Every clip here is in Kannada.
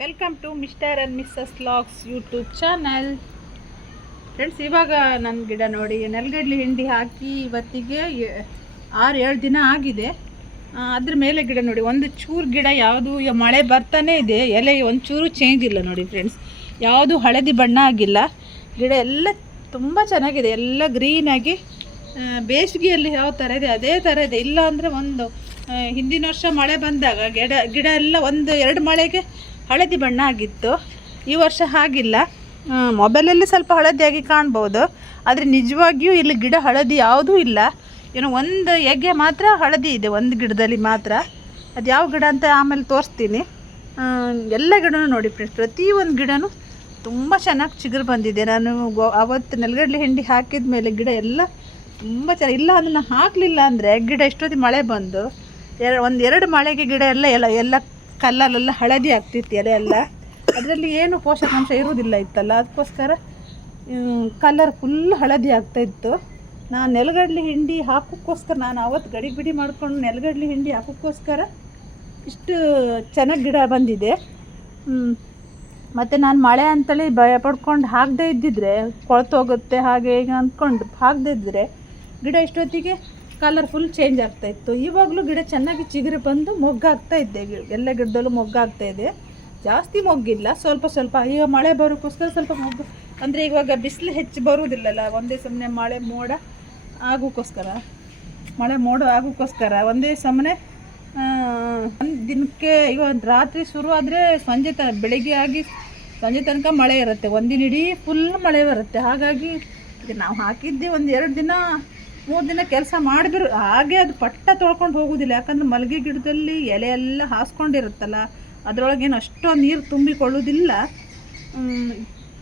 Welcome to mister and missus logs YouTube channel. Friends, ಇವಾಗ ನನ್ನ ಗಿಡ ನೋಡಿ, ನೆಲಗಡಲೆ ಹಿಂಡಿ ಹಾಕಿ ಇವತ್ತಿಗೆ 6-7 ದಿನ ಆಗಿದೆ. ಅದ್ರ ಮೇಲೆ ಗಿಡ ನೋಡಿ, ಒಂದು ಚೂರು ಗಿಡ ಯಾವುದು ಮಳೆ ಬರ್ತಾನೆ ಇದೆ, ಎಲೆ ಒಂಚೂರು ಚೇಂಜ್ ಇಲ್ಲ ನೋಡಿ ಫ್ರೆಂಡ್ಸ್. ಯಾವುದು ಹಳದಿ ಬಣ್ಣ ಆಗಿಲ್ಲ. ಗಿಡ ಎಲ್ಲ ತುಂಬ ಚೆನ್ನಾಗಿದೆ, ಎಲ್ಲ ಗ್ರೀನಾಗಿ. ಬೇಸಿಗೆಯಲ್ಲಿ ಯಾವ ಥರ ಇದೆ ಅದೇ ಥರ ಇದೆ. ಇಲ್ಲ ಅಂದರೆ ಹಿಂದಿನ ವರ್ಷ ಮಳೆ ಬಂದಾಗ ಗಿಡ ಎಲ್ಲ 1-2 ಮಳೆಗೆ ಹಳದಿ ಬಣ್ಣ ಆಗಿತ್ತು. ಈ ವರ್ಷ ಹಾಗಿಲ್ಲ. ಮೊಬೈಲಲ್ಲಿ ಸ್ವಲ್ಪ ಹಳದಿಯಾಗಿ ಕಾಣ್ಬೋದು, ಆದರೆ ನಿಜವಾಗಿಯೂ ಇಲ್ಲಿ ಗಿಡ ಹಳದಿ ಯಾವುದೂ ಇಲ್ಲ. ಏನೋ ಒಂದು ಎಗ್ಗೆ ಮಾತ್ರ ಹಳದಿ ಇದೆ, ಒಂದು ಗಿಡದಲ್ಲಿ ಮಾತ್ರ. ಅದು ಯಾವ ಗಿಡ ಅಂತ ಆಮೇಲೆ ತೋರಿಸ್ತೀನಿ. ಎಲ್ಲ ಗಿಡನೂ ನೋಡಿ ಫ್ರೆಂಡ್ಸ್, ಪ್ರತಿಯೊಂದು ಗಿಡನೂ ತುಂಬ ಚೆನ್ನಾಗಿ ಚಿಗುರು ಬಂದಿದೆ. ನಾನು ಅವತ್ತು ನೆಲಗಡಲೆ ಹಿಂಡಿ ಹಾಕಿದ ಮೇಲೆ ಗಿಡ ಎಲ್ಲ ತುಂಬ ಚೆನ್ನಾಗಿ. ಇಲ್ಲ ಅದನ್ನು ಹಾಕಲಿಲ್ಲ ಅಂದರೆ ಗಿಡ ಎಷ್ಟೊತ್ತಿಗೆ ಮಳೆ ಬಂದು 1-2 ಮಳೆಗೆ ಗಿಡ ಎಲ್ಲ ಕಲ್ಲಲ್ಲೆಲ್ಲ ಹಳದಿ ಆಗ್ತಿತ್ತು ಎಲೆ ಎಲ್ಲ. ಅದರಲ್ಲಿ ಏನು ಪೋಷಕಾಂಶ ಇರುವುದಿಲ್ಲ ಇತ್ತಲ್ಲ, ಅದಕ್ಕೋಸ್ಕರ ಕಲರ್ ಫುಲ್ ಹಳದಿ ಆಗ್ತಾಯಿತ್ತು. ನಾನು ನೆಲಗಡಲೆ ಹಿಂಡಿ ಹಾಕೋಕ್ಕೋಸ್ಕರ ನಾನು ಅವತ್ತು ಗಡಿಬಿಡಿ ಮಾಡ್ಕೊಂಡು ನೆಲಗಡಲೆ ಹಿಂಡಿ ಹಾಕೋಕ್ಕೋಸ್ಕರ ಇಷ್ಟು ಚೆನ್ನಾಗಿ ಗಿಡ ಬಂದಿದೆ. ಮತ್ತು ನಾನು ಮಳೆ ಅಂತೇಳಿ ಭಯ ಪಡ್ಕೊಂಡು ಹಾಕದೇ ಇದ್ದಿದ್ರೆ ಕೊಳ್ತೋಗುತ್ತೆ ಹಾಗೆ ಈಗ ಅಂದ್ಕೊಂಡು ಹಾಕದೇ ಇದ್ದರೆ ಗಿಡ ಇಷ್ಟೊತ್ತಿಗೆ ಕಲರ್ ಫುಲ್ ಚೇಂಜ್ ಆಗ್ತಾಯಿತ್ತು. ಇವಾಗಲೂ ಗಿಡ ಚೆನ್ನಾಗಿ ಚಿಗುರು ಬಂದು ಮೊಗ್ಗಾಗ್ತಾ ಇದ್ದೆ. ಎಲ್ಲ ಗಿಡದಲ್ಲೂ ಮೊಗ್ಗಾಗ್ತಾ ಇದೆ. ಜಾಸ್ತಿ ಮೊಗ್ಗಿಲ್ಲ, ಸ್ವಲ್ಪ ಸ್ವಲ್ಪ. ಈಗ ಮಳೆ ಬರೋಕ್ಕೋಸ್ಕರ ಸ್ವಲ್ಪ ಮೊಗ್ಗು, ಅಂದರೆ ಇವಾಗ ಬಿಸಿಲು ಹೆಚ್ಚು ಬರುವುದಿಲ್ಲಲ್ಲ, ಒಂದೇ ಸಮನೆ ಮಳೆ ಮೋಡ ಆಗೋಕ್ಕೋಸ್ಕರ ಒಂದೇ ಸಮನೆ ಒಂದು ದಿನಕ್ಕೆ. ಈಗ ರಾತ್ರಿ ಶುರು ಆದರೆ ಬೆಳಗ್ಗೆ ಆಗಿ ಸಂಜೆ ತನಕ ಮಳೆ ಇರುತ್ತೆ, ಒಂದಿನಿಡೀ ಫುಲ್ ಮಳೆ ಬರುತ್ತೆ. ಹಾಗಾಗಿ ನಾವು ಹಾಕಿದ್ದೆ 1-2 ದಿನ 3 ದಿನ ಕೆಲಸ ಮಾಡಿದ್ರು ಹಾಗೆ ಅದು ಪಟ್ಟ ತೊಳ್ಕೊಂಡು ಹೋಗೋದಿಲ್ಲ. ಯಾಕಂದರೆ ಮಲ್ಲಿಗೆ ಗಿಡದಲ್ಲಿ ಎಲೆ ಎಲ್ಲ ಹಾಸ್ಕೊಂಡಿರುತ್ತಲ್ಲ, ಅದರೊಳಗೇನು ಅಷ್ಟೊಂದು ನೀರು ತುಂಬಿಕೊಳ್ಳೋದಿಲ್ಲ.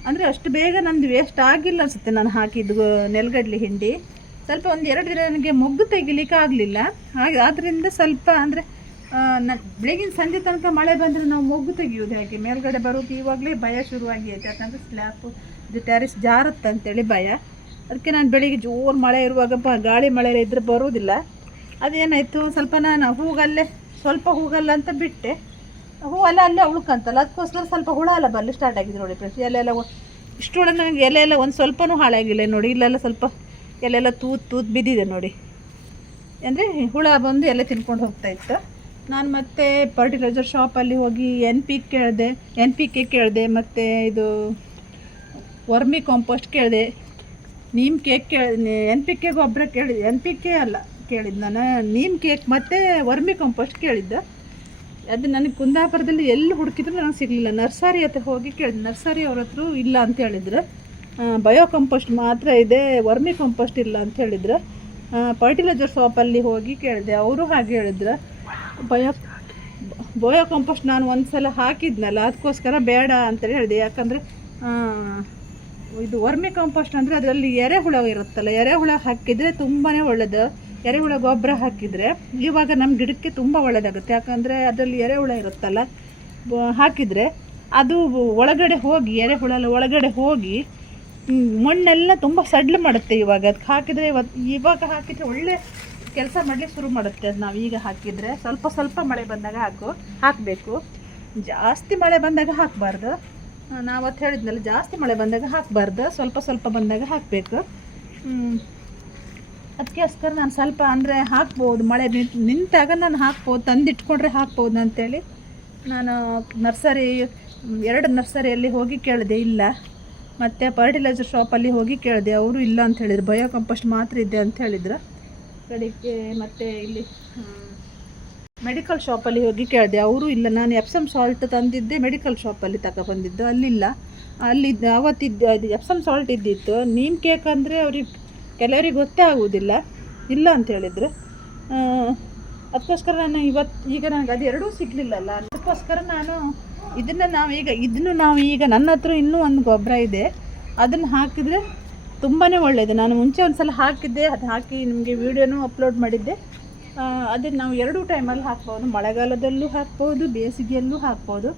ಅಂದರೆ ಅಷ್ಟು ಬೇಗ ನಂದು ವೇಸ್ಟ್ ಆಗಿಲ್ಲ ಅನಿಸುತ್ತೆ ನಾನು ಹಾಕಿದ್ದು ನೆಲಗಡಲೆ ಹಿಂಡಿ. ಸ್ವಲ್ಪ 1-2 ದಿನ ನನಗೆ ಮೊಗ್ಗು ತೆಗಿಲಿಕ್ಕೆ ಆಗಲಿಲ್ಲ. ಹಾಗೆ ಆದ್ದರಿಂದ ಸ್ವಲ್ಪ ಅಂದರೆ ಬೆಳಗಿನ ಸಂಜೆ ತನಕ ಮಳೆ ಬಂದರೆ ನಾವು ಮೊಗ್ಗು ತೆಗೆಯೋದು ಹೇಗೆ, ಮೇಲ್ಗಡೆ ಬರೋದು ಇವಾಗಲೇ ಭಯ ಶುರುವಾಗಿ ಐತೆ. ಯಾಕಂದರೆ ಸ್ಲ್ಯಾಪು ಇದು ಟೆರೆಸ್ ಜಾರುತ್ತೆ ಅಂತೇಳಿ ಭಯ. ಅದಕ್ಕೆ ನಾನು ಬೆಳಿಗ್ಗೆ ಜೋರು ಮಳೆ ಇರುವಾಗ ಗಾಳಿ ಮಳೆ ಇದ್ದರೆ ಬರೋದಿಲ್ಲ. ಅದೇನಾಯಿತು, ಸ್ವಲ್ಪ ನಾನು ಸ್ವಲ್ಪ ಹೂಗಲ್ಲ ಅಂತ ಬಿಟ್ಟೆ. ಹೂವೆಲ್ಲ ಅಲ್ಲೇ ಉಳ್ಕಂತಲ್ಲ, ಅದಕ್ಕೋಸ್ಕರ ಸ್ವಲ್ಪ ಹುಳ ಎಲ್ಲ ಬರಲಿ ಸ್ಟಾರ್ಟ್ ಆಗಿದೆ ನೋಡಿ ಫ್ರೆಂಡ್ಸ್. ಎಲೆಲ್ಲ ಇಷ್ಟೊಳಗೆ ನನಗೆ ಎಲೆ ಎಲ್ಲ ಒಂದು ಸ್ವಲ್ಪನೂ ಹಾಳಾಗಿಲ್ಲ ನೋಡಿ. ಇಲ್ಲೆಲ್ಲ ಸ್ವಲ್ಪ ಎಲೆಲ್ಲ ತೂತು ಬಿದ್ದಿದೆ ನೋಡಿ. ಅಂದರೆ ಹುಳ ಬಂದು ಎಲೆ ತಿನ್ಕೊಂಡು ಹೋಗ್ತಾಯಿತ್ತು. ನಾನು ಮತ್ತೆ ಫರ್ಟಿಲೈಸರ್ ಶಾಪಲ್ಲಿ ಹೋಗಿ NPK ಕೇಳಿದೆ, ಮತ್ತು ಇದು ವರ್ಮಿ ಕಾಂಪೋಸ್ಟ್ ಕೇಳಿದೆ, ನೀಮ್ ಕೇಕ್ ಕೇಳಿದೆ, NPK ಗೊಬ್ಬರ ಕೇಳಿದೆ. NPK ಅಲ್ಲ ಕೇಳಿದ್ದು ನಾನು, ನೀಮ್ ಕೇಕ್ ಮತ್ತು ವರ್ಮಿ ಕಾಂಪೋಸ್ಟ್ ಕೇಳಿದ್ದೆ. ಅದು ನನಗೆ ಕುಂದಾಪುರದಲ್ಲಿ ಎಲ್ಲಿ ಹುಡುಕಿದ್ರು ನನಗೆ ಸಿಗಲಿಲ್ಲ. ನರ್ಸರಿ ಹತ್ರ ಹೋಗಿ ಕೇಳಿದೆ, ನರ್ಸರಿ ಅವ್ರ ಹತ್ರ ಇಲ್ಲ ಅಂತ ಹೇಳಿದ್ರು. ಬಯೋ ಕಂಪೋಸ್ಟ್ ಮಾತ್ರ ಇದೆ, ವರ್ಮಿ ಕಾಂಪೋಸ್ಟ್ ಇಲ್ಲ ಅಂತ ಹೇಳಿದ್ರು. ಫರ್ಟಿಲೈಸರ್ ಶಾಪಲ್ಲಿ ಹೋಗಿ ಕೇಳಿದೆ, ಅವರು ಹಾಗೆ ಹೇಳಿದ್ರು. ಬಯೋ ಕಂಪೋಸ್ಟ್ ನಾನು ಒಂದು ಸಲ ಹಾಕಿದ್ನಲ್ಲ, ಅದಕ್ಕೋಸ್ಕರ ಬೇಡ ಅಂತೇಳಿ ಹೇಳಿದೆ. ಯಾಕಂದರೆ ಇದು ವರ್ಮಿ ಕಾಂಪೋಸ್ಟ್ ಅಂದರೆ ಅದರಲ್ಲಿ ಎರೆಹುಳ ಇರುತ್ತಲ್ಲ, ಎರೆಹುಳ ಹಾಕಿದರೆ ತುಂಬಾ ಒಳ್ಳೆಯದು. ಎರೆಹುಳ ಗೊಬ್ಬರ ಹಾಕಿದರೆ ಇವಾಗ ನಮ್ಮ ಗಿಡಕ್ಕೆ ತುಂಬ ಒಳ್ಳೆಯದಾಗುತ್ತೆ. ಯಾಕಂದರೆ ಅದರಲ್ಲಿ ಎರೆಹುಳ ಇರುತ್ತಲ್ಲ, ಹಾಕಿದರೆ ಅದು ಒಳಗಡೆ ಹೋಗಿ ಎರೆಹುಳ ಒಳಗಡೆ ಹೋಗಿ ಮಣ್ಣೆಲ್ಲ ತುಂಬ ಸಡ್ಲು ಮಾಡುತ್ತೆ. ಇವಾಗ ಅದಕ್ಕೆ ಹಾಕಿದರೆ ಇವಾಗ ಹಾಕಿದರೆ ಒಳ್ಳೆ ಕೆಲಸ ಮಾಡಲಿಕ್ಕೆ ಶುರು ಮಾಡುತ್ತೆ. ಅದು ನಾವು ಈಗ ಹಾಕಿದರೆ ಸ್ವಲ್ಪ ಮಳೆ ಬಂದಾಗ ಹಾಕಬೇಕು. ಜಾಸ್ತಿ ಮಳೆ ಬಂದಾಗ ಹಾಕಬಾರ್ದು. ನಾವು ಅವತ್ತು ಹೇಳಿದ್ನಲ್ಲ, ಜಾಸ್ತಿ ಮಳೆ ಬಂದಾಗ ಹಾಕಬಾರ್ದು, ಸ್ವಲ್ಪ ಬಂದಾಗ ಹಾಕಬೇಕು. ಅದಕ್ಕೋಸ್ಕರ ನಾನು ಸ್ವಲ್ಪ ಅಂದರೆ ಹಾಕ್ಬೋದು, ಮಳೆ ನಿಂತಾಗ ನಾನು ಹಾಕ್ಬೋದು, ತಂದಿಟ್ಕೊಂಡ್ರೆ ಹಾಕ್ಬೋದು ಅಂತೇಳಿ ನಾನು 2 ನರ್ಸರಿಯಲ್ಲಿ ಹೋಗಿ ಕೇಳಿದೆ, ಇಲ್ಲ. ಮತ್ತು ಫರ್ಟಿಲೈಸರ್ ಶಾಪಲ್ಲಿ ಹೋಗಿ ಕೇಳಿದೆ, ಅವರು ಇಲ್ಲ ಅಂತ ಹೇಳಿದ್ರು. ಬಯೋ ಕಂಪೋಸ್ಟ್ ಮಾತ್ರ ಇದೆ ಅಂತ ಹೇಳಿದ್ರು ಕಡೆಗೆ. ಮತ್ತು ಇಲ್ಲಿ ಮೆಡಿಕಲ್ ಶಾಪಲ್ಲಿ ಹೋಗಿ ಕೇಳಿದೆ, ಅವರು ಇಲ್ಲ. ನಾನು ಎಪ್ಸಮ್ ಸಾಲ್ಟ್ ತಂದಿದ್ದೆ ಮೆಡಿಕಲ್ ಶಾಪಲ್ಲಿ ತಗೊಬಂದಿದ್ದು, ಅಲ್ಲಿಲ್ಲ. ಅವತ್ತಿದ್ದು ಅದು ಎಪ್ಸಮ್ ಸಾಲ್ಟ್ ಇದ್ದಿತ್ತು. ನೀಮ್ ಕೇಕ್ ಅಂದರೆ ಕೆಲವರಿಗೆ ಗೊತ್ತೇ ಆಗುವುದಿಲ್ಲ, ಇಲ್ಲ ಅಂತ ಹೇಳಿದ್ರು. ಅದಕ್ಕೋಸ್ಕರ ನಾನು ಈಗ ನನಗೆ ಅದು ಎರಡೂ ಸಿಗಲಿಲ್ಲಲ್ಲ, ಅದಕ್ಕೋಸ್ಕರ ನಾನು ಇದನ್ನು ನಾವು ಈಗ ನನ್ನ ಹತ್ರ ಇನ್ನೂ ಒಂದು ಗೊಬ್ಬರ ಇದೆ, ಅದನ್ನು ಹಾಕಿದರೆ ತುಂಬಾ ಒಳ್ಳೆಯದು. ನಾನು ಮುಂಚೆ ಒಂದು ಸಲ ಹಾಕಿದ್ದೆ, ಅದು ಹಾಕಿ ನಿಮಗೆ ವೀಡಿಯೋನೂ ಅಪ್ಲೋಡ್ ಮಾಡಿದ್ದೆ. ಅದನ್ನು ನಾವು 2 ಟೈಮಲ್ಲಿ ಹಾಕ್ಬೋದು, ಮಳೆಗಾಲದಲ್ಲೂ ಹಾಕ್ಬೋದು, ಬೇಸಿಗೆಯಲ್ಲೂ ಹಾಕ್ಬೋದು.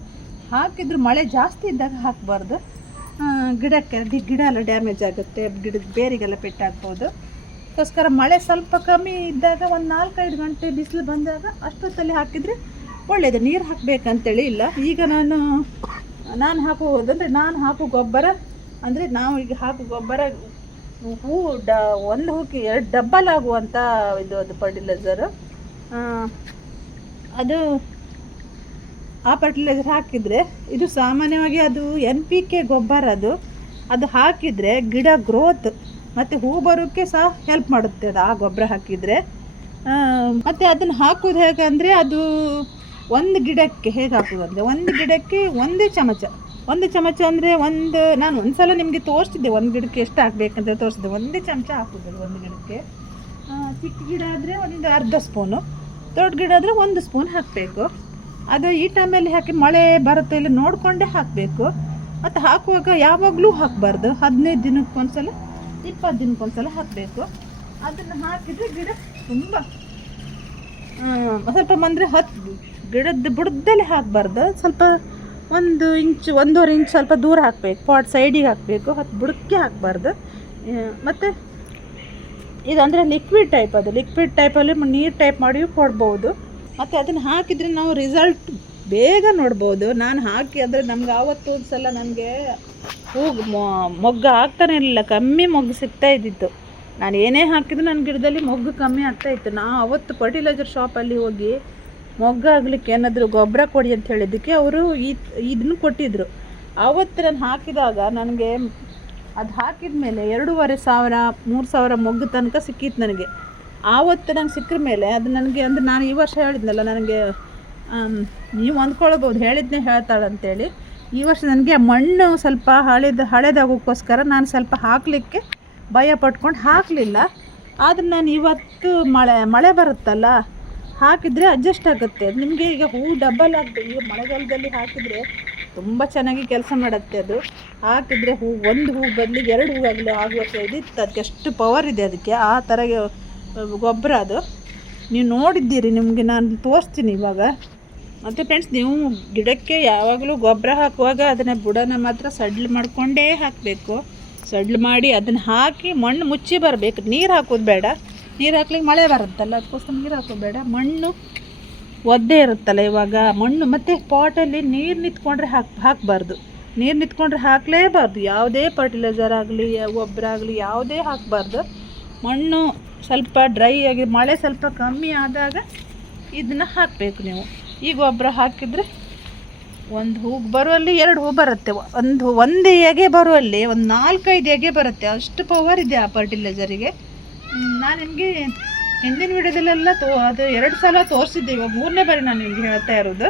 ಹಾಕಿದ್ರು ಮಳೆ ಜಾಸ್ತಿ ಇದ್ದಾಗ ಹಾಕಬಾರ್ದು, ಗಿಡ ಎಲ್ಲ ಡ್ಯಾಮೇಜ್ ಆಗುತ್ತೆ, ಗಿಡದ ಬೇರಿಗೆಲ್ಲ ಪೆಟ್ಟಾಗ್ಬೋದು. ಅದಕ್ಕೋಸ್ಕರ ಮಳೆ ಸ್ವಲ್ಪ ಕಮ್ಮಿ ಇದ್ದಾಗ 1-4-5 ಗಂಟೆ ಬಿಸಿಲು ಬಂದಾಗ ಅಷ್ಟೊತ್ತಲ್ಲಿ ಹಾಕಿದರೆ ಒಳ್ಳೆಯದು. ನೀರು ಹಾಕಬೇಕಂತೇಳಿ ಇಲ್ಲ. ಈಗ ನಾನು ಹಾಕುವುದಂದರೆ ನಾನು ಹಾಕೋ ಗೊಬ್ಬರ ಅಂದರೆ ನಾವು ಈಗ ಹಾಕೋ ಗೊಬ್ಬರ ಒಂದು ಹೂಕ್ಕೆ 2 ಡಬ್ಬಲ್ ಆಗುವಂಥ ಅದು ಫರ್ಟಿಲೈಸರು. ಅದು ಆ ಫರ್ಟಿಲೈಸರ್ ಹಾಕಿದರೆ, ಇದು ಸಾಮಾನ್ಯವಾಗಿ ಅದು NPK ಗೊಬ್ಬರ. ಅದು ಹಾಕಿದರೆ ಗಿಡ ಗ್ರೋತ್ ಮತ್ತು ಹೂ ಬರೋಕ್ಕೆ ಸಹ ಹೆಲ್ಪ್ ಮಾಡುತ್ತೆ ಅದು, ಆ ಗೊಬ್ಬರ ಹಾಕಿದರೆ. ಮತ್ತು ಅದನ್ನು ಹಾಕೋದು ಹೇಗಂದರೆ, ಅದು ಒಂದು ಗಿಡಕ್ಕೆ ಹೇಗೆ ಹಾಕೋದು ಅಂದರೆ, ಒಂದು ಗಿಡಕ್ಕೆ ಒಂದೇ ಚಮಚ ಅಂದರೆ ನಾನು ಒಂದು ಸಲ ನಿಮಗೆ ತೋರಿಸ್ತಿದ್ದೆ, ಒಂದು ಗಿಡಕ್ಕೆ ಎಷ್ಟು ಹಾಕಬೇಕಂತ ತೋರಿಸಿದ್ದೆ. ಒಂದೇ ಚಮಚ ಹಾಕೋದು ಒಂದು ಗಿಡಕ್ಕೆ. ಚಿಕ್ಕ ಗಿಡ ಆದರೆ ಒಂದು ಅರ್ಧ ಸ್ಪೂನು, ದೊಡ್ಡ ಗಿಡ ಆದರೆ 1 ಸ್ಪೂನ್ ಹಾಕಬೇಕು. ಅದು ಈ ಟೈಮಲ್ಲಿ ಹಾಕಿ ಮಳೆ ಬರುತ್ತೆ ಇಲ್ಲ ನೋಡಿಕೊಂಡೇ ಹಾಕಬೇಕು. ಮತ್ತು ಹಾಕುವಾಗ ಯಾವಾಗಲೂ ಹಾಕಬಾರ್ದು, 15 ದಿನಕ್ಕೊಂದ್ಸಲ 20 ದಿನಕ್ಕೊಂದ್ಸಲ ಹಾಕಬೇಕು. ಅದನ್ನು ಹಾಕಿದರೆ ಗಿಡ ತುಂಬ ಸ್ವಲ್ಪ ಅಂದರೆ 10 ಗಿಡದ ಬುಡದಲ್ಲಿ ಹಾಕಬಾರ್ದು, ಸ್ವಲ್ಪ 1 ಇಂಚ್ 1.5 ಇಂಚ್ ಸ್ವಲ್ಪ ದೂರ ಹಾಕಬೇಕು, ಪಾಟ್ ಸೈಡಿಗೆ ಹಾಕಬೇಕು, 10 ಬುಡಕ್ಕೆ ಹಾಕಬಾರ್ದು. ಮತ್ತು ಇದಂದರೆ ಲಿಕ್ವಿಡ್ ಟೈಪ್, ಅದು ಲಿಕ್ವಿಡ್ ಟೈಪಲ್ಲಿ ನೀರು ಟೈಪ್ ಮಾಡಿ ಕೊಡ್ಬೋದು. ಮತ್ತು ಅದನ್ನು ಹಾಕಿದರೆ ನಾವು ರಿಸಲ್ಟ್ ಬೇಗ ನೋಡ್ಬೋದು. ನಾನು ಹಾಕಿ ಅಂದರೆ ನಮ್ಗೆ ಆವತ್ತು ಒಂದು ಸಲ ನನಗೆ ಮೊಗ್ಗು ಆಗ್ತಾನೆ ಇರಲಿಲ್ಲ, ಕಮ್ಮಿ ಮೊಗ್ಗು ಸಿಗ್ತಾ ಇದ್ದಿತ್ತು. ನಾನು ಏನೇ ಹಾಕಿದ್ರು ನನ್ನ ಗಿಡದಲ್ಲಿ ಮೊಗ್ಗು ಕಮ್ಮಿ ಆಗ್ತಾಯಿತ್ತು. ಅವತ್ತು ಫರ್ಟಿಲೈಸರ್ ಶಾಪಲ್ಲಿ ಹೋಗಿ ಮೊಗ್ಗಾಗಲಿಕ್ಕೆ ಏನಾದರೂ ಗೊಬ್ಬರ ಕೊಡಿ ಅಂತ ಹೇಳಿದ್ದಕ್ಕೆ ಅವರು ಇದನ್ನು ಕೊಟ್ಟಿದ್ದರು. ಆವತ್ತು ನಾನು ಹಾಕಿದಾಗ ನನಗೆ ಅದು ಹಾಕಿದ ಮೇಲೆ 2,500-3,000 ಮೊಗ್ಗು ತನಕ ಸಿಕ್ಕಿತ್ತು ನನಗೆ. ಆವತ್ತು ನಂಗೆ ಸಿಕ್ಕಿದ ಮೇಲೆ ಅದು ನನಗೆ ಅಂದರೆ ನಾನು ಈ ವರ್ಷ ಹೇಳಿದ್ನಲ್ಲ, ನನಗೆ ನೀವು ಅಂದ್ಕೊಳ್ಬೋದು ಹೇಳಿದ್ನೇ ಹೇಳ್ತಾಳಂತೇಳಿ. ಈ ವರ್ಷ ನನಗೆ ಮಣ್ಣು ಸ್ವಲ್ಪ ಹಳೇದಾಗೋಕ್ಕೋಸ್ಕರ ನಾನು ಸ್ವಲ್ಪ ಹಾಕಲಿಕ್ಕೆ ಭಯ ಪಟ್ಕೊಂಡು ಹಾಕಲಿಲ್ಲ. ಆದರೆ ನಾನು ಇವತ್ತು ಮಳೆ ಬರುತ್ತಲ್ಲ, ಹಾಕಿದರೆ ಅಡ್ಜಸ್ಟ್ ಆಗುತ್ತೆ ನಿಮಗೆ. ಈಗ ಹೂ ಡಬ್ಬಲ್ ಆಗಬೇಕು. ಈಗ ಮಳೆಗಾಲದಲ್ಲಿ ಹಾಕಿದರೆ ತುಂಬ ಚೆನ್ನಾಗಿ ಕೆಲಸ ಮಾಡುತ್ತೆ ಅದು. ಹಾಕಿದರೆ ಒಂದು ಹೂ ಬದಲಿಗೆ 2 ಹೂ ಆಗುವ ಇದಿತ್ತು. ಅದಕ್ಕೆ ಎಷ್ಟು ಪವರ್ ಇದೆ ಅದಕ್ಕೆ, ಆ ಥರ ಗೊಬ್ಬರ ಅದು. ನೀವು ನೋಡಿದ್ದೀರಿ, ನಿಮಗೆ ನಾನು ತೋರಿಸ್ತೀನಿ ಇವಾಗ. ಮತ್ತು ಫ್ರೆಂಡ್ಸ್, ನೀವು ಗಿಡಕ್ಕೆ ಯಾವಾಗಲೂ ಗೊಬ್ಬರ ಹಾಕುವಾಗ ಅದನ್ನು ಬುಡನ ಮಾತ್ರ ಸಡ್ಲು ಮಾಡಿಕೊಂಡೇ ಹಾಕಬೇಕು. ಸಡ್ಲು ಮಾಡಿ ಅದನ್ನು ಹಾಕಿ ಮಣ್ಣು ಮುಚ್ಚಿ ಬರಬೇಕು. ನೀರು ಹಾಕೋದು ಬೇಡ, ನೀರು ಹಾಕ್ಲಿಕ್ಕೆ ಮಳೆ ಬರುತ್ತಲ್ಲ, ಅದಕ್ಕೋಸ್ಕರ ನೀರು ಹಾಕೋದು ಬೇಡ. ಮಣ್ಣು ಒದ್ದೆ ಇರುತ್ತಲ್ಲ ಇವಾಗ ಮಣ್ಣು. ಮತ್ತು ಪಾಟಲ್ಲಿ ನೀರು ನಿಂತ್ಕೊಂಡ್ರೆ ಹಾಕಬಾರ್ದು. ನೀರು ನಿಂತ್ಕೊಂಡ್ರೆ ಹಾಕಲೇಬಾರ್ದು. ಯಾವುದೇ ಫರ್ಟಿಲೈಸರ್ ಆಗಲಿ ಗೊಬ್ಬರ ಆಗಲಿ ಯಾವುದೇ ಹಾಕಬಾರ್ದು. ಮಣ್ಣು ಸ್ವಲ್ಪ ಡ್ರೈ ಆಗಿ ಮಳೆ ಸ್ವಲ್ಪ ಕಮ್ಮಿ ಆದಾಗ ಇದನ್ನು ಹಾಕಬೇಕು ನೀವು. ಈ ಗೊಬ್ಬರ ಹಾಕಿದರೆ 1 ಹೂ ಬರುವಲ್ಲಿ 2 ಹೂ ಬರುತ್ತೆ. ಒಂದು ಎಗೆ ಬರುವಲ್ಲಿ 4-5 ಎಗೆ ಬರುತ್ತೆ. ಅಷ್ಟು ಪವರ್ ಇದೆ ಆ ಫರ್ಟಿಲೈಸರಿಗೆ. ನಾನು ನಿಮಗೆ ಹಿಂದಿನ ವಿಡಿಯೋದಲ್ಲೆಲ್ಲ ಅದು 2 ಸಲ ತೋರಿಸಿದ್ದೆ. ಇವಾಗ 3ನೇ ಬಾರಿ ನಾನು ನಿಮಗೆ ಹೇಳ್ತಾ ಇರೋದು.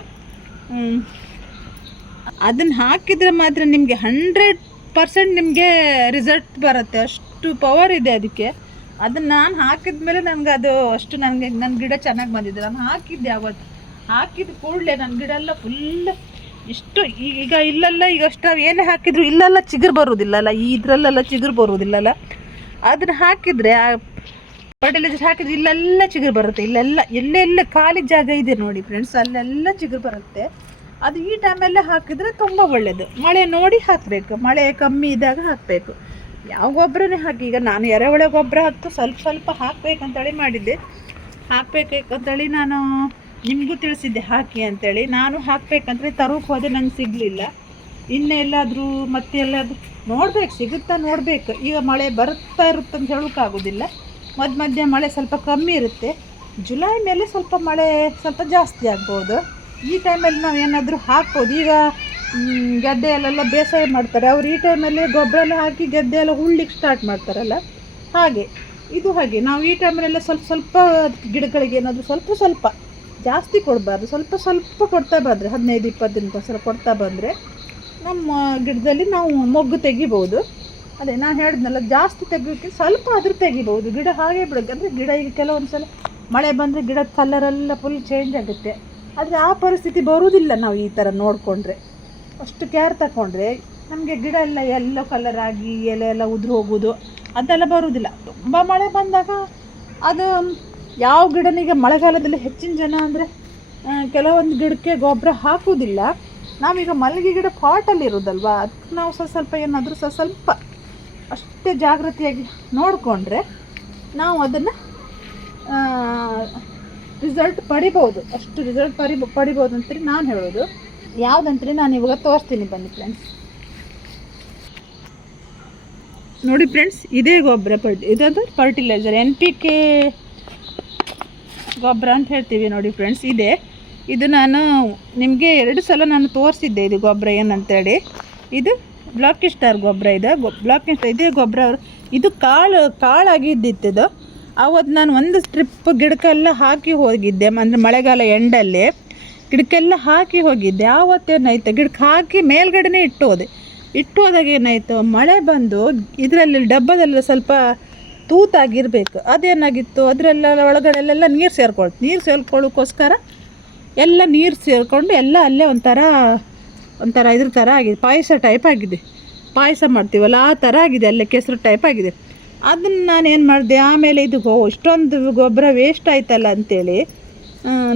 ಅದನ್ನು ಹಾಕಿದರೆ ಮಾತ್ರ ನಿಮಗೆ 100% ನಿಮಗೆ ರಿಸಲ್ಟ್ ಬರುತ್ತೆ. ಅಷ್ಟು ಪವರ್ ಇದೆ ಅದಕ್ಕೆ. ಅದನ್ನು ನಾನು ಹಾಕಿದ ಮೇಲೆ ನನಗೆ ಅದು ಅಷ್ಟು ನನ್ನ ಗಿಡ ಚೆನ್ನಾಗಿ ಬಂದಿದೆ. ನಾನು ಹಾಕಿದ್ದೆ ಅವತ್ತು. ಹಾಕಿದ ಕೂಡಲೇ ನನ್ನ ಗಿಡ ಎಲ್ಲ ಫುಲ್ ಇಷ್ಟು ಈಗ ಇಲ್ಲೆಲ್ಲ ಈಗ ಅಷ್ಟು ಏನೇ ಹಾಕಿದ್ರು ಇಲ್ಲೆಲ್ಲ ಚಿಗುರು ಬರೋದಿಲ್ಲಲ್ಲ, ಇದರಲ್ಲೆಲ್ಲ ಚಿಗುರು ಬರೋದಿಲ್ಲಲ್ಲ. ಅದನ್ನು ಹಾಕಿದರೆ ಫರ್ಟಿಲೈಸರ್ ಹಾಕಿದರೆ ಇಲ್ಲೆಲ್ಲ ಚಿಗುರು ಬರುತ್ತೆ. ಎಲ್ಲೆಲ್ಲ ಖಾಲಿ ಜಾಗ ಇದೆ ನೋಡಿ ಫ್ರೆಂಡ್ಸ್, ಅಲ್ಲೆಲ್ಲ ಚಿಗುರು ಬರುತ್ತೆ. ಅದು ಈ ಟೈಮಲ್ಲೇ ಹಾಕಿದರೆ ತುಂಬ ಒಳ್ಳೆಯದು. ಮಳೆ ನೋಡಿ ಹಾಕಬೇಕು, ಮಳೆ ಕಮ್ಮಿ ಇದ್ದಾಗ ಹಾಕಬೇಕು. ಯಾವ ಗೊಬ್ಬರನೇ ಹಾಕಿ. ಈಗ ನಾನು ಎರೆಹುಳ ಗೊಬ್ಬರ ಸ್ವಲ್ಪ ಹಾಕಬೇಕಂತೇಳಿ ಮಾಡಿದ್ದೆ. ಹಾಕಬೇಕಂತೇಳಿ ನಾನು ನಿಮಗೂ ತಿಳಿಸಿದ್ದೆ ಹಾಕಿ ಅಂತೇಳಿ. ನಾನು ಹಾಕಬೇಕಂದ್ರೆ ತರೋಕೆ ಹೋದೆ, ನನಗೆ ಸಿಗಲಿಲ್ಲ. ಇನ್ನೆಲ್ಲಾದರೂ ಮತ್ತೆ ಎಲ್ಲಾದರೂ ನೋಡ್ಬೇಕು, ಸಿಗುತ್ತಾ ನೋಡಬೇಕು. ಈಗ ಮಳೆ ಬರುತ್ತಾ ಇರುತ್ತೆ ಅಂತ ಹೇಳೋಕ್ಕಾಗೋದಿಲ್ಲ. ಮಧ್ಯೆ ಮಳೆ ಸ್ವಲ್ಪ ಕಮ್ಮಿ ಇರುತ್ತೆ. ಜುಲೈ ಮೇಲೆ ಸ್ವಲ್ಪ ಮಳೆ ಸ್ವಲ್ಪ ಜಾಸ್ತಿ ಆಗ್ಬೋದು. ಈ ಟೈಮಲ್ಲಿ ನಾವು ಏನಾದರೂ ಹಾಕ್ಬೋದು. ಈಗ ಗದ್ದೆಯಲ್ಲೆಲ್ಲ ಬೇಸಾಯ ಮಾಡ್ತಾರೆ ಅವರು, ಈ ಟೈಮಲ್ಲಿ ಗೊಬ್ಬರ ಎಲ್ಲ ಹಾಕಿ ಗದ್ದೆ ಎಲ್ಲ ಉಳ್ಳಿಕ್ಕೆ ಸ್ಟಾರ್ಟ್ ಮಾಡ್ತಾರಲ್ಲ, ಹಾಗೆ ಇದು ಹಾಗೆ. ನಾವು ಈ ಟೈಮಲ್ಲೆಲ್ಲ ಸ್ವಲ್ಪ ಗಿಡಗಳಿಗೆ ಏನಾದರೂ ಸ್ವಲ್ಪ ಜಾಸ್ತಿ ಕೊಡಬಾರ್ದು, ಸ್ವಲ್ಪ ಕೊಡ್ತಾ ಬಂದರೆ 15-20 ದಿನಕ್ಕೊಂದ್ಸಲ ಕೊಡ್ತಾ ಬಂದರೆ ನಮ್ಮ ಗಿಡದಲ್ಲಿ ನಾವು ಮೊಗ್ಗು ತೆಗಿಬೋದು. ಅದೇ ನಾನು ಹೇಳಿದ್ನಲ್ಲ, ಜಾಸ್ತಿ ತೆಗಿಯೋಕ್ಕೆ ಸ್ವಲ್ಪ ಆದರೂ ತೆಗಿಬೋದು. ಗಿಡ ಹಾಗೆ ಬಿಡೋದು. ಅಂದರೆ ಗಿಡ ಈಗ ಕೆಲವೊಂದು ಸಲ ಮಳೆ ಬಂದರೆ ಗಿಡದ ಕಲರೆಲ್ಲ ಫುಲ್ ಚೇಂಜ್ ಆಗುತ್ತೆ. ಆದರೆ ಆ ಪರಿಸ್ಥಿತಿ ಬರುವುದಿಲ್ಲ. ನಾವು ಈ ಥರ ನೋಡಿಕೊಂಡ್ರೆ, ಅಷ್ಟು ಕೇರ್ ತಗೊಂಡ್ರೆ ನಮಗೆ ಗಿಡ ಎಲ್ಲ ಎಲ್ಲೋ ಕಲರ್ ಆಗಿ ಎಲೆ ಎಲ್ಲ ಉದುರು ಹೋಗೋದು ಅದೆಲ್ಲ ಬರುವುದಿಲ್ಲ. ತುಂಬ ಮಳೆ ಬಂದಾಗ ಅದು ಯಾವ ಗಿಡನಿಗೆ ಮಳೆಗಾಲದಲ್ಲಿ ಹೆಚ್ಚಿನ ಜನ ಅಂದರೆ ಕೆಲವೊಂದು ಗಿಡಕ್ಕೆ ಗೊಬ್ಬರ ಹಾಕೋದಿಲ್ಲ. ನಾವೀಗ ಮಲ್ಲಿಗೆ ಗಿಡ ಪಾಟಲ್ಲಿ ಇರೋದಲ್ವ, ಅದಕ್ಕೆ ನಾವು ಸ್ವಲ್ಪ ಏನಾದರೂ ಸ್ವಲ್ಪ ಅಷ್ಟೇ ಜಾಗೃತಿಯಾಗಿ ನೋಡಿಕೊಂಡ್ರೆ ನಾವು ಅದನ್ನು ರಿಸಲ್ಟ್ ಪಡಿಬೋದು, ಅಷ್ಟು ರಿಸಲ್ಟ್ ಪಡಿಬೋದು ಅಂತೇಳಿ ನಾನು ಹೇಳೋದು. ಯಾವುದಂತೇಳಿ ನಾನು ಇವಾಗ ತೋರಿಸ್ತೀನಿ ಬನ್ನಿ ಫ್ರೆಂಡ್ಸ್. ನೋಡಿ ಫ್ರೆಂಡ್ಸ್, ಇದೇ ಗೊಬ್ಬರ ಇದೊಂದು ಫರ್ಟಿಲೈಸರ್ NPK ಗೊಬ್ಬರ ಅಂತ ಹೇಳ್ತೀವಿ ನೋಡಿ ಫ್ರೆಂಡ್ಸ್. ಇದು ನಾನು ನಿಮಗೆ 2 ಸಲ ನಾನು ತೋರಿಸಿದ್ದೆ ಇದು ಗೊಬ್ಬರ ಏನಂತೇಳಿ. ಇದು ಬ್ಲಾಕ್ ಸ್ಟಾರ್ ಗೊಬ್ಬರ ಇದೆ. ಇದೇ ಗೊಬ್ಬರ ಇದು ಕಾಳಾಗಿದ್ದಿತ್ತು. ಅವತ್ತು ನಾನು ಒಂದು ಸ್ಟ್ರಿಪ್ ಗಿಡಕ್ಕೆಲ್ಲ ಹಾಕಿ ಹೋಗಿದ್ದೆ, ಅಂದರೆ ಮಳೆಗಾಲ ಎಂಡಲ್ಲಿ ಗಿಡಕ್ಕೆಲ್ಲ ಹಾಕಿ ಹೋಗಿದ್ದೆ. ಆವತ್ತೇನಾಯ್ತು, ಗಿಡಕ್ಕೆ ಹಾಕಿ ಮೇಲ್ಗಡೆನೇ ಇಟ್ಟು ಹೋದಾಗ ಏನಾಯಿತು, ಮಳೆ ಬಂದು ಇದರಲ್ಲಿ ಡಬ್ಬದೆಲ್ಲ ಸ್ವಲ್ಪ ತೂತಾಗಿರಬೇಕು. ಅದೇನಾಗಿತ್ತು, ಅದರೆಲ್ಲ ಒಳಗಡೆಲ್ಲ ನೀರು ಸೇರ್ಕೊಳ್ಳೋಕ್ಕೋಸ್ಕರ ಎಲ್ಲ ನೀರು ಸೇರಿಕೊಂಡು ಎಲ್ಲ ಅಲ್ಲೇ ಒಂಥರ ಇದ್ರ ಥರ ಆಗಿದೆ, ಪಾಯಸ ಟೈಪ್ ಆಗಿದೆ. ಪಾಯಸ ಮಾಡ್ತೀವಲ್ಲ ಆ ಥರ ಆಗಿದೆ, ಅಲ್ಲೇ ಕೆಸರು ಟೈಪ್ ಆಗಿದೆ. ಅದನ್ನು ನಾನು ಏನು ಮಾಡಿದೆ, ಆಮೇಲೆ ಇದು ಇಷ್ಟೊಂದು ಗೊಬ್ಬರ ವೇಸ್ಟ್ ಆಯ್ತಲ್ಲ ಅಂಥೇಳಿ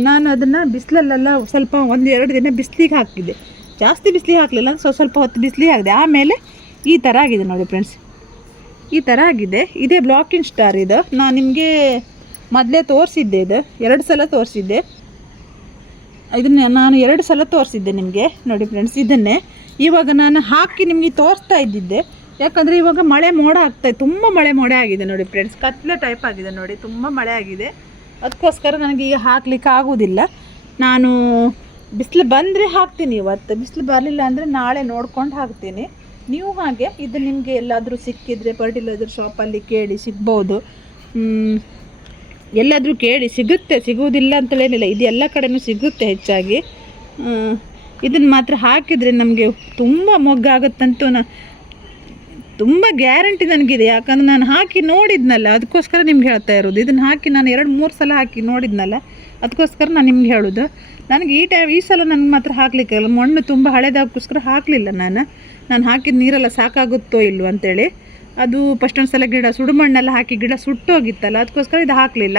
ನಾನು ಅದನ್ನು ಬಿಸಿಲಲ್ಲೆಲ್ಲ ಸ್ವಲ್ಪ 1-2 ದಿನ ಬಿಸಿಲಿಗೆ ಹಾಕಿದ್ದೆ. ಜಾಸ್ತಿ ಬಿಸಿಲಿಗೆ ಹಾಕಲಿಲ್ಲ, ಸ್ವಲ್ಪ ಹೊತ್ತು ಬಿಸಿಲಿಗೆ ಹಾಕಿದೆ. ಆಮೇಲೆ ಈ ಥರ ಆಗಿದೆ ನೋಡಿ ಫ್ರೆಂಡ್ಸ್, ಈ ಥರ ಆಗಿದೆ. ಇದೇ ಬ್ಲಾಕಿಂಗ್ ಸ್ಟಾರ್. ಇದು ನಾನು ನಿಮಗೆ ಮೊದಲೇ ತೋರಿಸಿದ್ದೆ, ಇದು 2 ಸಲ ತೋರಿಸಿದ್ದೆ. ಇದನ್ನು ನಾನು 2 ಸಲ ತೋರಿಸಿದ್ದೆ ನಿಮಗೆ ನೋಡಿ ಫ್ರೆಂಡ್ಸ್. ಇದನ್ನೇ ಇವಾಗ ನಾನು ಹಾಕಿ ನಿಮಗೆ ತೋರಿಸ್ತಾ ಇದ್ದಿದ್ದೆ, ಯಾಕಂದರೆ ಇವಾಗ ಮಳೆ ಮೋಡ ಆಗ್ತಾಯಿದೆ, ತುಂಬ ಮಳೆ ಮೋಡ ಆಗಿದೆ ನೋಡಿ ಫ್ರೆಂಡ್ಸ್. ಕತ್ಲೆ ಟೈಪ್ ಆಗಿದೆ ನೋಡಿ, ತುಂಬ ಮಳೆ ಆಗಿದೆ. ಅದಕ್ಕೋಸ್ಕರ ನನಗೆ ಈಗ ಹಾಕ್ಲಿಕ್ಕೆ ಆಗೋದಿಲ್ಲ. ನಾನು ಬಿಸಿಲು ಬಂದರೆ ಹಾಕ್ತೀನಿ ಇವತ್ತು, ಬಿಸಿಲು ಬರಲಿಲ್ಲ ಅಂದರೆ ನಾಳೆ ನೋಡ್ಕೊಂಡು ಹಾಕ್ತೀನಿ. ನೀವು ಹಾಗೆ ಇದು ನಿಮಗೆ ಎಲ್ಲಾದರೂ ಸಿಕ್ಕಿದರೆ ಫರ್ಟಿಲೈಸರ್ ಶಾಪಲ್ಲಿ ಕೇಳಿ ಸಿಗ್ಬೋದು, ಎಲ್ಲಾದರೂ ಕೇಳಿ ಸಿಗುವುದಿಲ್ಲ ಅಂತಲೇನಿಲ್ಲ, ಇದು ಎಲ್ಲ ಕಡೆಯೂ ಸಿಗುತ್ತೆ ಹೆಚ್ಚಾಗಿ. ಇದನ್ನು ಮಾತ್ರ ಹಾಕಿದರೆ ನಮಗೆ ತುಂಬ ಮೊಗ್ಗಾಗುತ್ತಂತೂ ತುಂಬ ಗ್ಯಾರಂಟಿ ನನಗಿದೆ. ಯಾಕಂದ್ರೆ ನಾನು ಹಾಕಿ ನೋಡಿದ್ನಲ್ಲ, ಅದಕ್ಕೋಸ್ಕರ ನಿಮ್ಗೆ ಹೇಳ್ತಾ ಇರೋದು. ಇದನ್ನು ಹಾಕಿ ನಾನು 2-3 ಸಲ ಹಾಕಿ ನೋಡಿದ್ನಲ್ಲ, ಅದಕ್ಕೋಸ್ಕರ ನಾನು ನಿಮ್ಗೆ ಹೇಳೋದು. ನನಗೆ ಈ ಸಲ ನನಗೆ ಮಾತ್ರ ಹಾಕಲಿಕ್ಕೆ ಮಣ್ಣು ತುಂಬ ಹಳೇದಾಗೋಸ್ಕರ ಹಾಕಲಿಲ್ಲ. ನಾನು ಹಾಕಿದ ನೀರೆಲ್ಲ ಸಾಕಾಗುತ್ತೋ ಇಲ್ವೋ ಅಂತೇಳಿ. ಅದು ಫಸ್ಟೊಂದು ಸಲ ಗಿಡ ಸುಡುಮಣ್ಣೆಲ್ಲ ಹಾಕಿ ಗಿಡ ಸುಟ್ಟೋಗಿತ್ತಲ್ಲ, ಅದಕ್ಕೋಸ್ಕರ ಇದು ಹಾಕಲಿಲ್ಲ.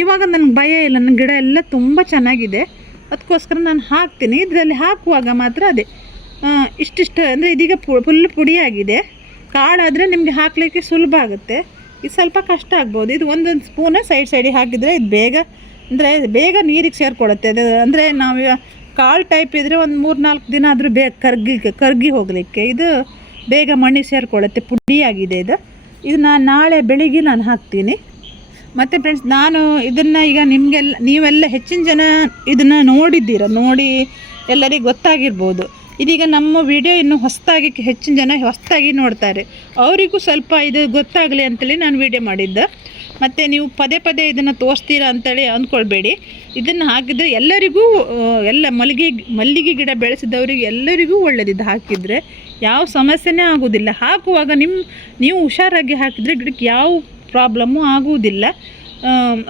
ಇವಾಗ ನನಗೆ ಭಯ ಇಲ್ಲ, ನನ್ನ ಗಿಡ ಎಲ್ಲ ತುಂಬ ಚೆನ್ನಾಗಿದೆ, ಅದಕ್ಕೋಸ್ಕರ ನಾನು ಹಾಕ್ತೀನಿ. ಇದರಲ್ಲಿ ಹಾಕುವಾಗ ಮಾತ್ರ ಅದೇ ಇಷ್ಟಿಷ್ಟು ಅಂದರೆ ಇದೀಗ ಫುಲ್ ಪುಡಿಯಾಗಿದೆ. ಕಾಳಾದರೆ ನಿಮಗೆ ಹಾಕಲಿಕ್ಕೆ ಸುಲಭ ಆಗುತ್ತೆ, ಇದು ಸ್ವಲ್ಪ ಕಷ್ಟ ಆಗ್ಬೋದು. ಇದು ಒಂದೊಂದು ಸ್ಪೂನ ಸೈಡಿಗೆ ಹಾಕಿದರೆ ಇದು ಬೇಗ ನೀರಿಗೆ ಸೇರಿಕೊಳ್ಳುತ್ತೆ. ಅದು ಅಂದರೆ ನಾವು ಕಾಳು ಟೈಪ್ ಇದ್ದರೆ ಒಂದು 3-4 ದಿನ ಆದರೂ ಕರ್ಗಿ ಹೋಗಲಿಕ್ಕೆ. ಇದು ಬೇಗ ಮಣ್ಣಿಗೆ ಸೇರಿಕೊಳ್ಳುತ್ತೆ, ಪುಡಿಯಾಗಿದೆ ಇದು ನಾನು ನಾಳೆ ಬೆಳಿಗ್ಗೆ ನಾನು ಹಾಕ್ತೀನಿ. ಮತ್ತು ಫ್ರೆಂಡ್ಸ್, ನಾನು ಇದನ್ನು ಈಗ ನೀವೆಲ್ಲ ಹೆಚ್ಚಿನ ಜನ ಇದನ್ನು ನೋಡಿ ಎಲ್ಲರಿಗೂ ಗೊತ್ತಾಗಿರ್ಬೋದು. ಇದೀಗ ನಮ್ಮ ವಿಡಿಯೋ ಇನ್ನೂ ಹೆಚ್ಚಿನ ಜನ ಹೊಸದಾಗಿ ನೋಡ್ತಾರೆ, ಅವರಿಗೂ ಸ್ವಲ್ಪ ಇದು ಗೊತ್ತಾಗಲಿ ಅಂತೇಳಿ ನಾನು ವಿಡಿಯೋ ಮಾಡಿದ್ದೆ. ಮತ್ತು ನೀವು ಪದೇ ಇದನ್ನು ತೋರಿಸ್ತೀರಾ ಅಂತೇಳಿ ಅಂದ್ಕೊಳ್ಬೇಡಿ. ಇದನ್ನು ಹಾಕಿದರೆ ಎಲ್ಲರಿಗೂ, ಎಲ್ಲ ಮಲ್ಲಿಗೆ ಗಿಡ ಬೆಳೆಸಿದವರಿಗೆ ಎಲ್ಲರಿಗೂ ಒಳ್ಳೆಯದಿದ್ದು ಹಾಕಿದರೆ ಯಾವ ಸಮಸ್ಯೆನೇ ಆಗೋದಿಲ್ಲ. ಹಾಕುವಾಗ ನೀವು ಹುಷಾರಾಗಿ ಹಾಕಿದರೆ ಗಿಡಕ್ಕೆ ಯಾವ ಪ್ರಾಬ್ಲಮ್ಮು ಆಗುವುದಿಲ್ಲ.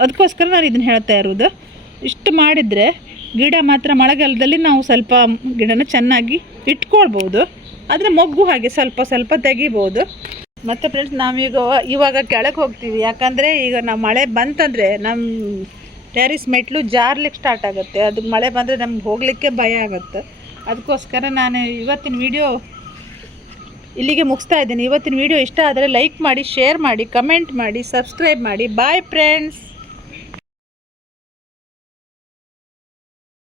ಅದಕ್ಕೋಸ್ಕರ ನಾನು ಇದನ್ನು ಹೇಳ್ತಾ ಇರೋದು. ಇಷ್ಟು ಮಾಡಿದರೆ ಗಿಡ ಮಾತ್ರ ಮಳೆಗಾಲದಲ್ಲಿ ನಾವು ಸ್ವಲ್ಪ ಗಿಡನ ಚೆನ್ನಾಗಿ ಇಟ್ಕೊಳ್ಬೋದು, ಆದರೆ ಮೊಗ್ಗು ಹಾಗೆ ಸ್ವಲ್ಪ ತೆಗಿಬೋದು. ಮತ್ತು ಫ್ರೆಂಡ್ಸ್, ಇವಾಗ ಕೆಳಗೆ ಹೋಗ್ತೀವಿ. ಯಾಕಂದರೆ ಈಗ ನಾವು ಮಳೆ ಬಂತಂದರೆ ನಮ್ಮ ಟೆರಿಸ್ ಮೆಟ್ಲು ಜಾರ್ಲಿಕ್ಕೆ ಸ್ಟಾರ್ಟ್ ಆಗುತ್ತೆ. ಅದಕ್ಕೆ ಮಳೆ ಬಂದರೆ ನಮ್ಗೆ ಹೋಗಲಿಕ್ಕೆ ಭಯ ಆಗುತ್ತೆ. ಅದಕ್ಕೋಸ್ಕರ ನಾನು ಇವತ್ತಿನ ವಿಡಿಯೋ ಇಲ್ಲಿಗೆ ಮುಗಿಸ್ತಾ ಇದ್ದೀನಿ. ಇವತ್ತಿನ ವಿಡಿಯೋ ಇಷ್ಟ ಆದರೆ ಲೈಕ್ ಮಾಡಿ, ಶೇರ್ ಮಾಡಿ, ಕಮೆಂಟ್ ಮಾಡಿ, ಸಬ್ಸ್ಕ್ರೈಬ್ ಮಾಡಿ. Bye friends.